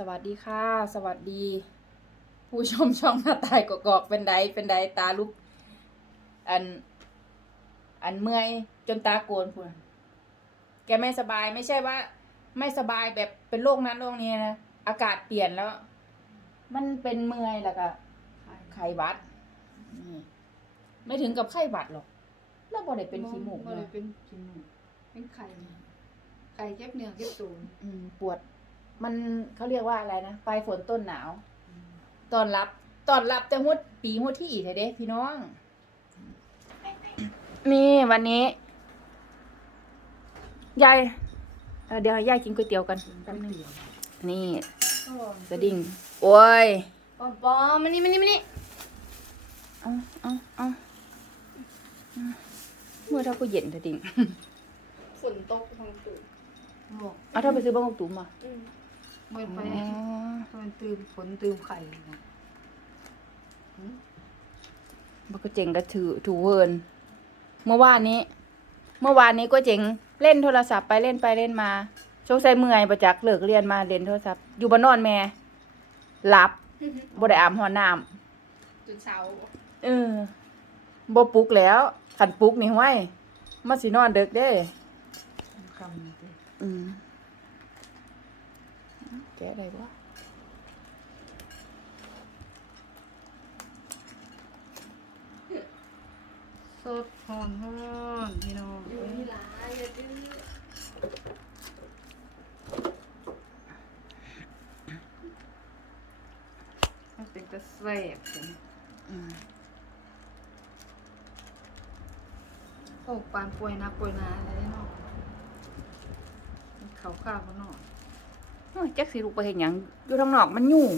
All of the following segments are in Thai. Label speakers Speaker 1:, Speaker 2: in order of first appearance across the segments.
Speaker 1: สวัสดีค่ะ สวัสดี ผู้ชมช่องหน้าตายกอกๆเป็นไดเป็นไดตาลุก อัน อันเมื่อยจนตาโกนพุ่นแกไม่สบายไม่ใช่ว่า ไม่สบายแบบเป็นโรคนั้นโรคนี้นะอากาศเปลี่ยนแล้ว มันเป็นเมื่อยแล้วก็ไข้หวัดนี่ไม่ถึงกับไข้หวัดหรอกแล้วบ่ได้เป็นขี้มูก
Speaker 2: บ่ได้
Speaker 1: เนาะ
Speaker 2: เป็นขี้มูกเป็นไข่ไข่เจ็บเนื้อเจ็บตัว
Speaker 1: อืมปวด มันเขาเรียกว่าอะไรนะปลายฝนต้นหนาวตอนรับตอนรับแต่ฮุดปีฮุดที่อีกเด้พี่น้อง นี่วันนี้ยายเอ่อเดี๋ยวให้ยายกินก๋วยเตี๋ยวกันแป๊บนึงนี่สดิ้งโอ้ย
Speaker 2: ปอมปอมมานี่มานี่มานี่
Speaker 1: เอาเอาเอาเมื่อเท่าก็เย็นสดิ้ง
Speaker 2: ฝนตกทางตูดหมอก
Speaker 1: เอาเท่าไปซื้อบ้างตุ้มอะ
Speaker 2: เมื่อไป
Speaker 1: อ๋อ
Speaker 2: มันตื่นฝนตื่นไข่นะ
Speaker 1: บักก็เจ๋งก็ถือถูเวิร์นเมื่อวานนี้ เมื่อวานนี้ก็เจ๋งเล่นโทรศัพท์ไปเล่นไปเล่นมาโชคใส่เมื่อยประจักษ์เลิกเรียนมาเล่นโทรศัพท์ อยู่บ้านนอนแม่หลับบ่ได้อาบหัวน้
Speaker 2: จนเช้าำ
Speaker 1: เออบ่ปลุกแล้วขันปลุกนี่ห้วยมาสินอนดึกเด้
Speaker 2: คำนี้
Speaker 1: อืม แกะได้บ่
Speaker 2: สดหอนหอนพี่น้อง
Speaker 3: อยู่นี่ล่ะอย่าดื้อ
Speaker 2: มันเป็นตะแซ่บจัง
Speaker 1: อืม
Speaker 2: โอ้ปานป่วยนะป่วยนาอะไรเนาะเขาข้าวเขาเนาะ
Speaker 1: โอ้ย จักสิลูกไปเฮ็ดหยังอยู่ข้างนอกมันยุ่ง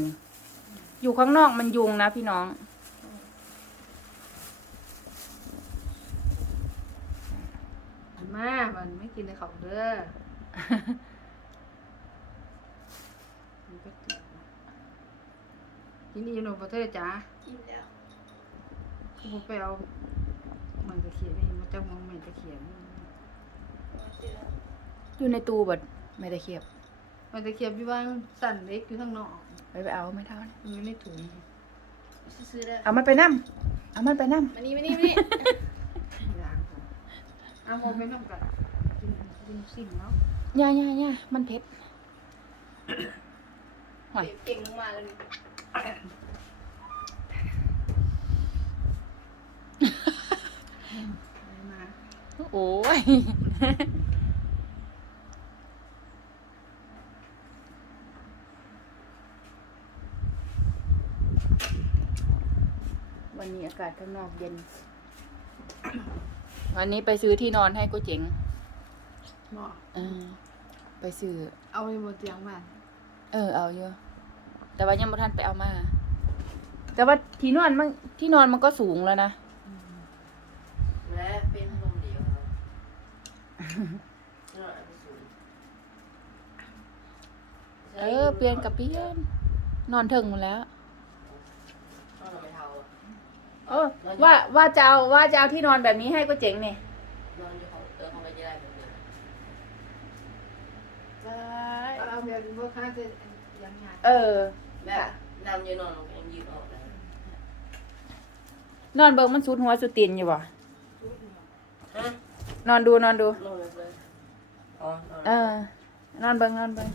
Speaker 1: อยู่ข้างนอกมันยุงนะพี่น้อง
Speaker 2: มามันไม่กินในเขาเด้อมันก็ติดกินอีหนูประเทศจ้า
Speaker 3: กินแล้ว
Speaker 2: กูไปเอามันตะเขียนนี่มันจะมองมันตะเขียน
Speaker 1: อยู่ในตู้บัดไม่ได้เคียบ
Speaker 2: มันตะเขียนพี่ว่างสั่นเล็กอยู่ข้างนอก
Speaker 1: ไปไปเอาไม่เท่านะ
Speaker 2: มันอยู่ในถุง
Speaker 3: ซื้อได้
Speaker 1: เอามันไปนั่มเอามันไปนั่ม
Speaker 3: มานี่มานี่มานี่
Speaker 2: ยางก่อนเอาโมไม่ต้องกันกินกินสิ่งแล้ว
Speaker 1: ย่าย่าย่ามันเผ็ดหอย
Speaker 3: เก่งลงมาแล้วนี่
Speaker 2: อะไรมา
Speaker 1: โอ้ย วันนี้อากาศข้างนอกเย็น วันนี้ไปซื้อที่นอนให้กูเจ๋ง
Speaker 2: เหมาะ
Speaker 1: เออไปซื้อ
Speaker 2: เอาไปหมดเตียงมา
Speaker 1: เออเอาอยู่แต่ว่ายังไม่ทันไปเอามา แต่ว่าที่นอนมันที่นอนมันก็สูงแล้วนะ
Speaker 4: และเป็นลมเดียวครับนี่แหละเป็นศูนย์
Speaker 1: เออ เปลี่ยนกับเปลี่ยน นอนถึงหมดแล้ว
Speaker 4: นอนไม่เท่า
Speaker 1: เออว่าว่าจะเอาว่าจะเอาที่นอนแบบนี้ให้ก็เจ๋งนี่
Speaker 4: นอนอยู่เขาเออเขาก็จะได้แบบนี้
Speaker 2: เอาแบบพวกข้าจะยังไง
Speaker 1: เออ
Speaker 4: แบบนั่งอยืนนอนมันก็ยังยืดออกเลย
Speaker 1: นอนเบิ่งมันสุดหัวสุดตีนอยู่บ่
Speaker 4: ฮะ
Speaker 1: นอนดูนอนดู
Speaker 4: นอนเลยอ๋อนอน
Speaker 1: เออนอนเบิ่งนอนเบิ่ง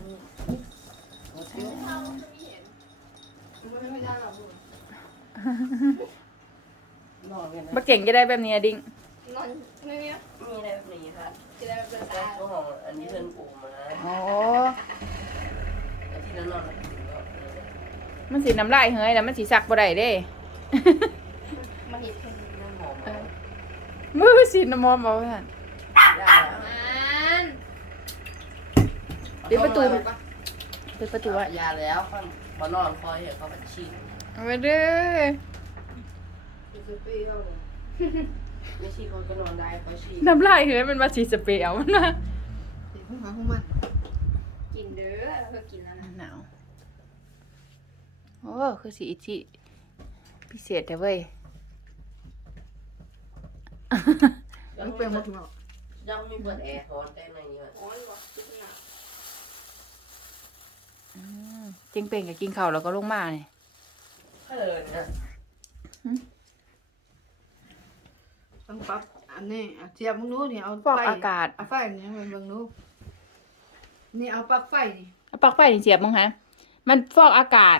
Speaker 4: นอนกันนะ
Speaker 1: บักเจ๋งจะได้แบบนี้อะดิ้ง
Speaker 3: นอนไม่มีนะ
Speaker 4: มีอะไรแบบนี้ครับ
Speaker 3: จะได้แบบเดิน
Speaker 4: แต่
Speaker 3: ตา
Speaker 4: ก็ของอันนี้เพิ่นปลูกมา
Speaker 1: อ๋อ
Speaker 4: แต่ที่นั้นนอนมันถึงก็
Speaker 1: มันสีน้ำลายเฮ้ยแล้วมันสีสักบ่ได้เด้
Speaker 3: มาเห็นคน
Speaker 4: น้ำหอม
Speaker 1: มือสีน้ำมอมเอาไว้หั่น
Speaker 4: ได้แล้ว
Speaker 3: มัน
Speaker 1: ปิดประตูปิดประตูไว้
Speaker 4: ยาแล้วค่อยมานอนคอยเห็นเขาไปฉีด
Speaker 1: เอาไว้เด้อ
Speaker 2: จะไปเอาเลย
Speaker 4: ไม่ฉีดคนก็นอนได้คอยฉีด
Speaker 1: น้ำลายเฮ้ยมันมาสีสเปรย์เอามันมา
Speaker 2: ติดห้องหาห้องมัน
Speaker 3: กินเด้อเธอกินแล้วนะ
Speaker 1: หนาวโอ้คือสีอิจิพิเศษแต่เว้ย
Speaker 2: ไม่เป็นหมดหรอก
Speaker 4: ยังไม่เปิดแอร์ร้อนแต่ในนี้
Speaker 3: อ๋อเหรอจุดหนัก
Speaker 1: อืมจงเป่งกับกินข้าวแล้วก็ลงมาเนี่ย
Speaker 4: เออนะ
Speaker 2: ต้องปรับอันนี้อะเสียบมึงนู้นนี่เอา
Speaker 1: ฟอก
Speaker 2: ไฟ
Speaker 1: อากาศ
Speaker 2: เอาไฟนี่ไปเบิ่งนู้นนี่เอาปลั๊กไฟนี่
Speaker 1: เอาปลั๊กไฟนี่เสียบมั้งฮะ มันฟอกอากาศ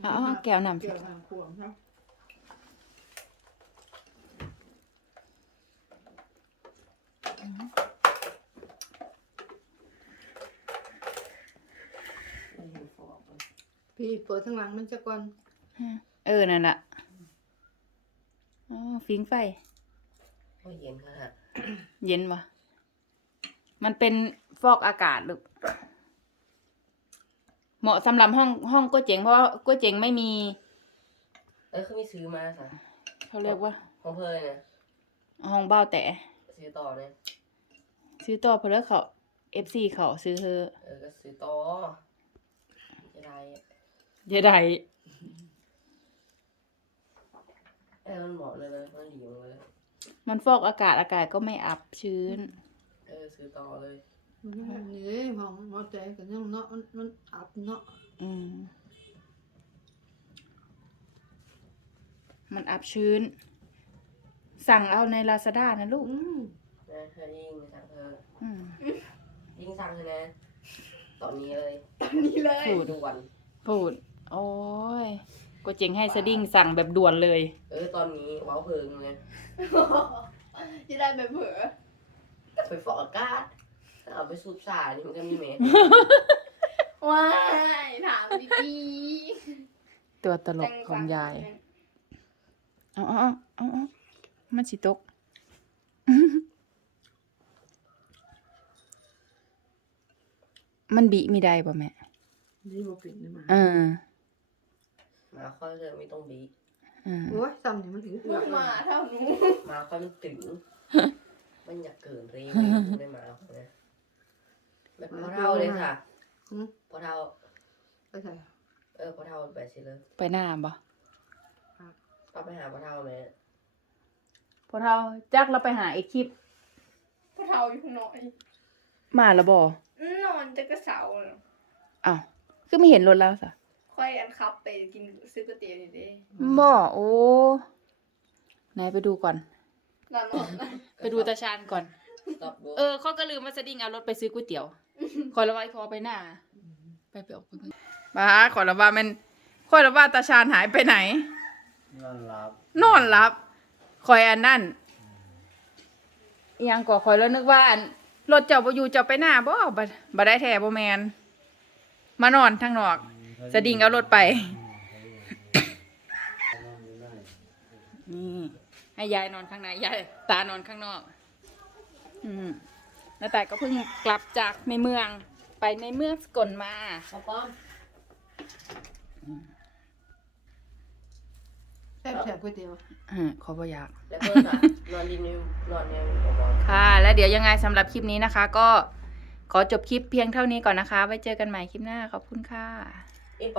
Speaker 1: เอาเอาแก้วน้ำสิ
Speaker 2: เกี่ยวทางขวงเนาะ
Speaker 4: ฟอกมัน
Speaker 2: พี่เปิดทางหลังมันจะก่อน
Speaker 1: เออ นั่นน่ะอ๋อ ฟิงไฟ
Speaker 4: โอ้ยเย็นค่ะฮะ
Speaker 1: เย็นวะมันเป็นฟอกอากาศลูกเหมาะสำหรับห้องห้องก๋วยเจ๋งเพราะว่าก๋วยเจ๋งไม่มี
Speaker 4: เออคือมีซื้อมาค่ะ
Speaker 1: เขาเรียกว่า
Speaker 4: ของเพลินเนี่ย
Speaker 1: ห้องเบ้าแต่
Speaker 4: ซื้อต่อเนี่ย
Speaker 1: ซื้อต่อเพราะว่าเขาเอฟซีเขาซื้อเธอ
Speaker 4: เออก็ซื้อต่อจะได้
Speaker 1: จะได้
Speaker 4: เออมันเหมาะเลยเลยมันหลีมเลย
Speaker 1: มันฟอกอากาศอากาศก็ไม่อับชื้น
Speaker 4: เออซื้อต่อเลย
Speaker 2: มันยังนี่ห้องหมอใจกันยังเนาะมันมันอับเนาะ
Speaker 1: อืม มันอับชื้น สั่งเอาในลาซาด้านะลูก
Speaker 2: อืม
Speaker 4: นะเธอยิ่งสั่งเธอ
Speaker 1: อืม
Speaker 4: ยิ่งสั่งเธอนะตอนนี้เลย
Speaker 3: นี่เลย
Speaker 1: พูด
Speaker 4: ด่วน
Speaker 1: พูด โอ้ย ก็เจ๋งให้สดิ้งสั่งแบบด่วนเลย
Speaker 4: เออตอนนี้ว้าวเพิงเลย
Speaker 3: จะได้แบบเผลอ
Speaker 4: ก็ไปฟอกอากาศเอาไปสูบสานี่มันก็มีเมท
Speaker 3: ว้ายถามดี
Speaker 1: ตัวต
Speaker 3: ๆ
Speaker 1: ลกของยายเอาเอาเอาเอาเอามันสิตก มันบีไม่ได้ป่ะแม่
Speaker 2: นี่บ่เป็นเลยมา
Speaker 1: เออ
Speaker 4: มาค่อยเลยไม่ต้องบี
Speaker 1: เออ
Speaker 2: โอ้ยซ้ำนี่มันถึงเอือก
Speaker 3: มาเท่าหนู
Speaker 4: มาค่อยมันตึง มันอยากเกินเร็วไม่มาหรอกนะแบบพอเท่าเลยค่ะ
Speaker 2: อืม
Speaker 4: พอเท่า
Speaker 2: ไปใส่
Speaker 4: เออพอเท่าไปสิเลย
Speaker 1: ไปหน้าบ่
Speaker 4: ป้าไปหาพอเท่าไหม
Speaker 1: พอเท่าจักเราไปหาไอคลิป
Speaker 3: พ่อเท่าอยู่ข้างนอก
Speaker 1: มาแล้วบ่
Speaker 3: นอนจะกระเสาเนาะ
Speaker 1: อ้าวคือไม่เห็นรถแล้วสะ
Speaker 3: ค่อยอันคับไปกินซื้อก๋วยเตี๋ยวนี่เด้
Speaker 1: บ่โอ้ไหนไปดูก่อน
Speaker 3: นอนนอน
Speaker 1: ไปดูตาชานก่อน
Speaker 4: ตอบดู
Speaker 1: เออเขาก็ลืมว่าสดิ้งเอารถไปซื้อก๋วยเตี๋ยว ขอละว่าไอ้คอไปหน้า ไปไปออกไปเบิ่งบ้าขอละว่ามันขอละว่าตาชานหายไปไหน
Speaker 5: นอนหลับ
Speaker 1: นอนหลับคอยอันนั่นอิหยังก่อคอยแล้วนึกว่าอันรถเจ้าบ่อยู่เจ้าไปหน้าบ่บ่บ่ได้แท้บ่แมนมานอนทางนอก สดิ้งเอารถไป
Speaker 5: นอนอยู่ได้
Speaker 1: นี่ ให้ยายนอนข้างใน ยายตานอนข้างนอก อืมแล้วแต่ก็เพิ่งกลับจากในเมืองไปในเมืองสกลมา
Speaker 4: ป้าป้อม
Speaker 2: แซ่บแซ่บก๋วยเตี๋ยว
Speaker 1: อืมขอบ่อยาก
Speaker 4: แล้วเพื่อนค่ะนอนดินนิวนอนเนี่ยป้าป้อม
Speaker 1: ค่ะ แล้วเดี๋ยวยังไงสำหรับคลิปนี้นะคะ ก็ขอจบคลิปเพียงเท่านี้ก่อนนะคะ ไว้เจอกันใหม่คลิปหน้า ขอบคุณค่ะ
Speaker 4: เอ้ยป้า